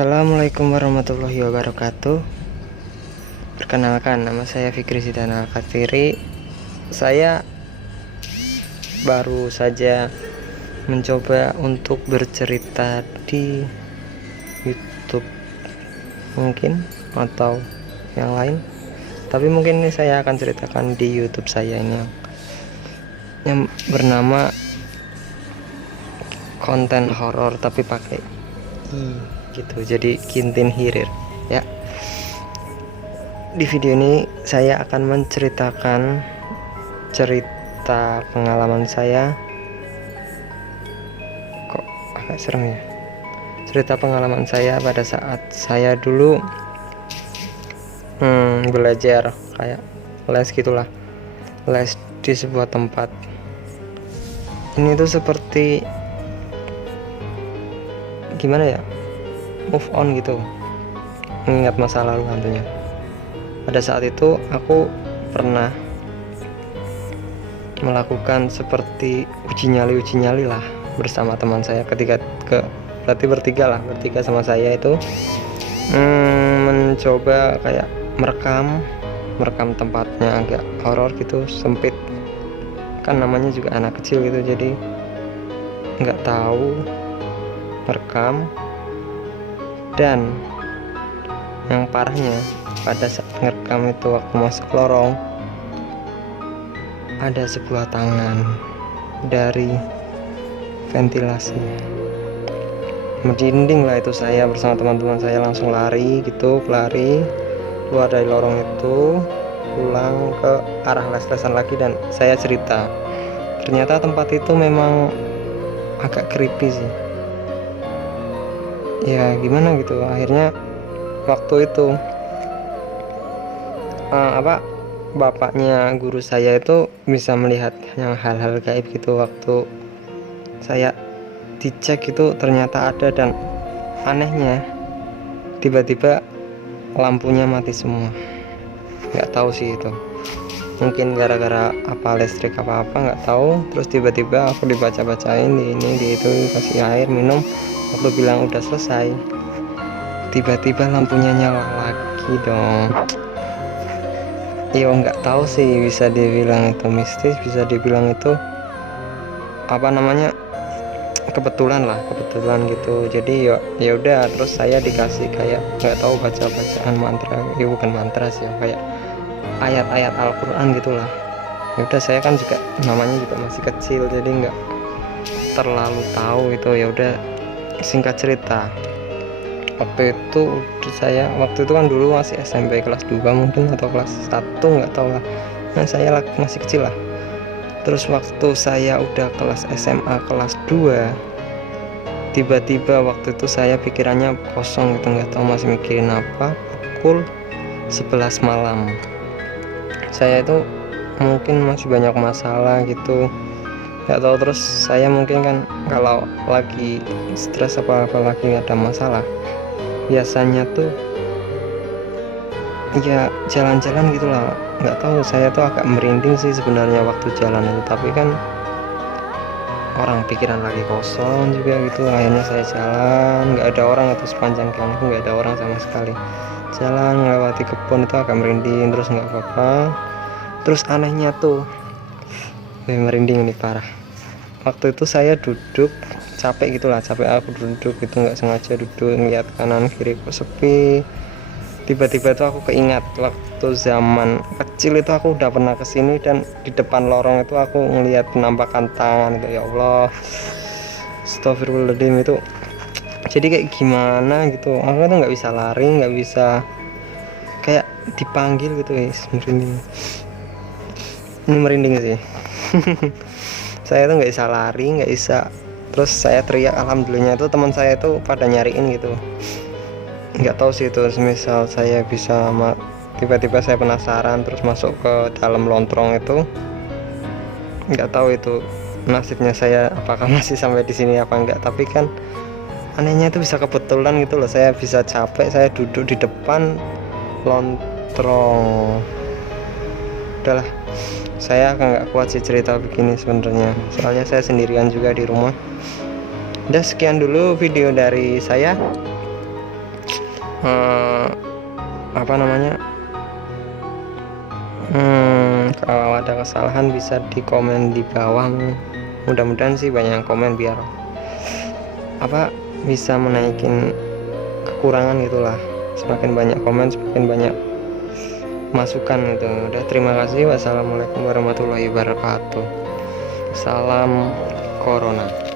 Assalamualaikum warahmatullahi wabarakatuh. Perkenalkan, nama saya Fikri Zidana Al-Kathiri. Saya baru saja mencoba untuk bercerita di YouTube mungkin, atau yang lain. Tapi mungkin ini saya akan ceritakan di YouTube saya ini yang bernama konten horor tapi pakai gitu, jadi Kintin Hirir ya. Di video ini saya akan menceritakan cerita pengalaman saya. Kok agak serem ya? Cerita pengalaman saya pada saat saya dulu belajar kayak les gitulah, les di sebuah tempat. Ini tuh seperti gimana ya, move on gitu, mengingat masa lalu tentunya. Pada saat itu aku pernah melakukan seperti uji nyali lah bersama teman saya berarti bertiga sama saya itu mencoba kayak merekam tempatnya agak horor gitu, sempit kan, namanya juga anak kecil gitu, jadi nggak tahu merekam. Dan yang parahnya, pada saat ngerekam itu waktu masuk lorong, ada sebuah tangan dari ventilasi. Merinding lah itu, saya bersama teman-teman saya langsung lari keluar dari lorong itu, pulang ke arah les-lesan lagi, dan saya cerita. Ternyata tempat itu memang agak creepy sih. Ya gimana gitu, akhirnya waktu itu bapaknya guru saya itu bisa melihat yang hal-hal gaib gitu. Waktu saya dicek itu ternyata ada, dan anehnya tiba-tiba lampunya mati semua. Nggak tahu sih itu, mungkin gara-gara apa, listrik apa nggak tahu. Terus tiba-tiba aku dibaca-bacain di itu, kasih air minum. Waktu bilang udah selesai, tiba-tiba lampunya nyala lagi dong. Yo nggak tahu sih, bisa dibilang itu mistis, bisa dibilang itu kebetulan gitu. Jadi ya udah, terus saya dikasih kayak nggak tahu bacaan mantra, ya bukan mantra sih ya, kayak ayat-ayat Al-Quran gitulah. Ya udah, saya kan juga namanya juga masih kecil, jadi nggak terlalu tahu itu. Ya udah, singkat cerita, waktu itu kan dulu masih SMP kelas 2 mungkin, atau kelas 1 nggak tahu lah. Nah, saya masih kecil lah. Terus waktu saya udah kelas SMA kelas 2, tiba-tiba waktu itu saya pikirannya kosong gitu, nggak tahu masih mikirin apa. Pukul 11 malam, saya itu mungkin masih banyak masalah gitu, nggak tahu. Terus saya mungkin kan kalau lagi stres apa lagi ada masalah, biasanya tuh ya jalan-jalan gitulah. Nggak tahu, saya tuh agak merinding sih sebenarnya waktu jalan itu, tapi kan orang pikiran lagi kosong juga gitu. Akhirnya saya jalan, nggak ada orang itu, sepanjang jalan itu nggak ada orang sama sekali. Jalan melewati kebun itu agak merinding, terus nggak apa-apa. Terus anehnya tuh, merinding ini parah. Waktu itu saya duduk, capek aku duduk gitu, nggak sengaja duduk, ngeliat kanan kiri kok sepi. Tiba-tiba tuh aku keingat waktu zaman kecil itu aku udah pernah kesini, dan di depan lorong itu aku ngeliat penampakan tangan gitu. Ya Allah, astagfirullahaladzim, itu jadi kayak gimana gitu. Aku tuh nggak bisa lari, nggak bisa kayak dipanggil gitu guys. Merinding sih. Saya tuh nggak bisa lari, nggak bisa. Terus saya teriak, alhamdulillahnya itu teman saya itu pada nyariin gitu. Nggak tahu sih itu, misal saya bisa tiba-tiba saya penasaran terus masuk ke dalam lontrong itu. Nggak tahu itu nasibnya saya apakah masih sampai di sini apa enggak. Tapi kan anehnya itu bisa kebetulan gitu loh, saya bisa capek, saya duduk di depan lontrong. Udahlah, saya nggak kuat sih cerita begini sebenarnya, soalnya saya sendirian juga di rumah. Udah, sekian dulu video dari saya. apa namanya, kalau ada kesalahan bisa di komen di bawah. Mudah-mudahan sih banyak yang komen biar bisa menaikin kekurangan gitulah. Semakin banyak komen semakin banyak masukan gitu. Udah, terima kasih. Wassalamualaikum warahmatullahi wabarakatuh. Salam corona.